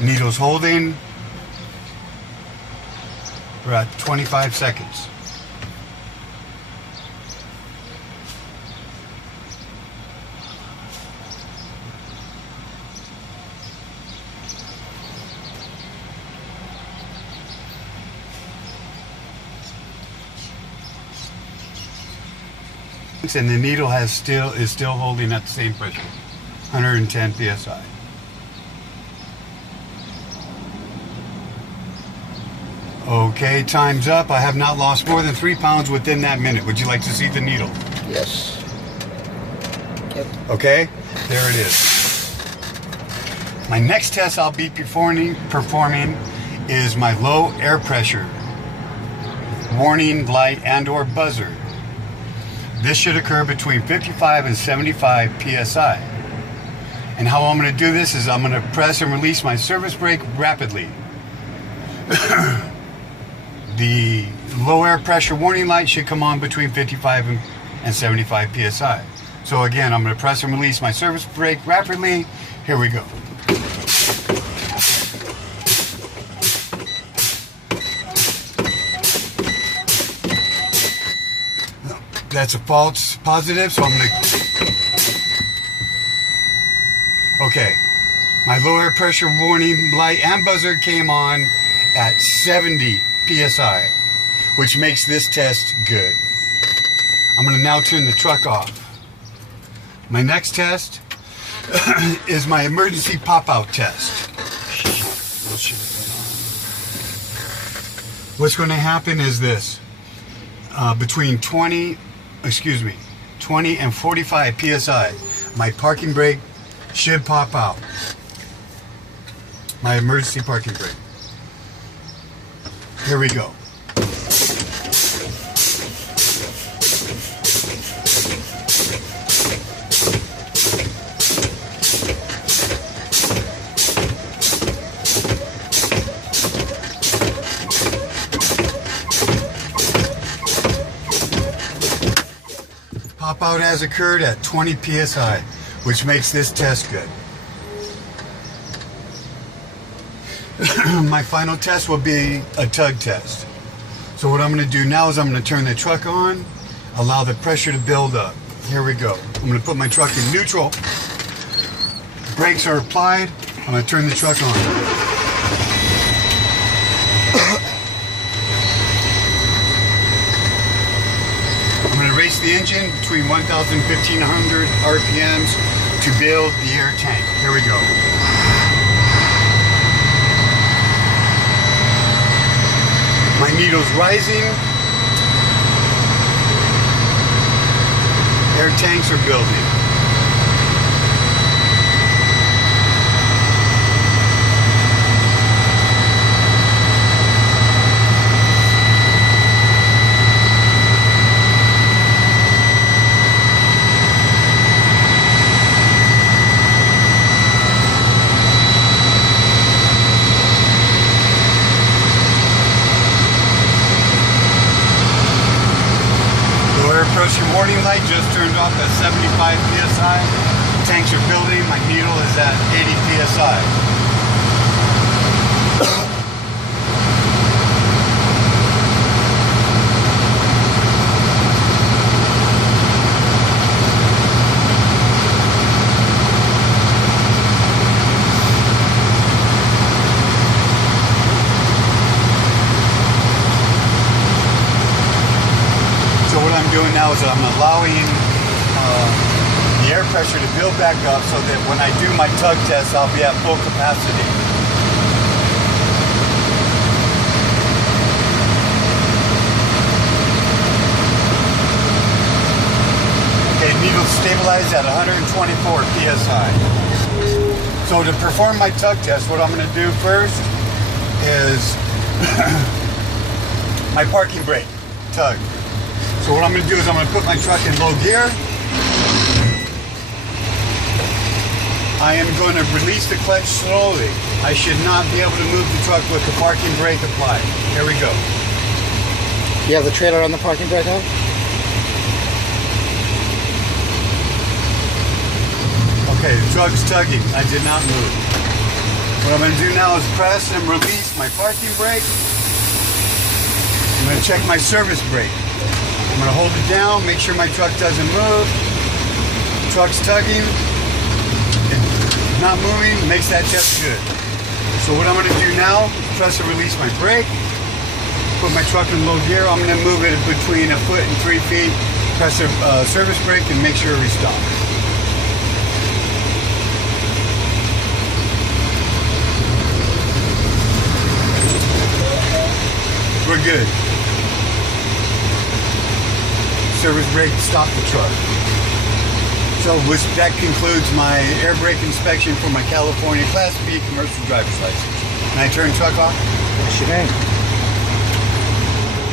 Needle's holding. We're at 25 seconds. And the needle is still holding at the same pressure, 110 psi. Okay, time's up. I have not lost more than 3 pounds within that minute. Would you like to see the needle? Yes. Yep. Okay, there it is. My next test I'll be performing is my low air pressure warning light and or buzzer. This should occur between 55 and 75 psi. And how I'm going to do this is I'm going to press and release my service brake rapidly. The low air pressure warning light should come on between 55 and 75 psi. So again, I'm going to press and release my service brake rapidly. Here we go. That's a false positive, so I'm going to... Okay. My low air pressure warning light and buzzer came on at 70 psi, which makes this test good. I'm going to now turn the truck off. My next test is my emergency pop-out test. What's going to happen is this. Between 20 and 45 psi, my parking brake should pop out. My emergency parking brake. Here we go. Pop out has occurred at 20 psi, which makes this test good. My final test will be a tug test. So what I'm going to do now is I'm going to turn the truck on, allow the pressure to build up. Here we go. I'm going to put my truck in neutral. Brakes are applied. I'm going to turn the truck on. I'm going to race the engine between 1,000 and 1,500 RPMs to build the air tank. Here we go. My needle's rising. Air tanks are building. Pressure warning light just turned off at 75 psi. Tanks are building. My needle is at 80 psi. Doing now is I'm allowing the air pressure to build back up so that when I do my tug test, I'll be at full capacity. Okay, needle stabilized at 124 psi. So to perform my tug test, what I'm going to do first is my parking brake, tug. So what I'm going to do is I'm going to put my truck in low gear. I am going to release the clutch slowly. I should not be able to move the truck with the parking brake applied. Here we go. You have the trailer on the parking brake out? Okay, the truck's tugging. I did not move. What I'm going to do now is press and release my parking brake. I'm going to check my service brake. I'm going to hold it down, make sure my truck doesn't move. Truck's tugging. If not moving, makes that test good. So what I'm going to do now is press and release my brake. Put my truck in low gear. I'm going to move it between 1 foot and 3 feet. Press the service brake and make sure we stop. We're good. Service brake, stop the truck. So that concludes my air brake inspection for my California Class B commercial driver's license. Can I turn the truck off? Yes, you may.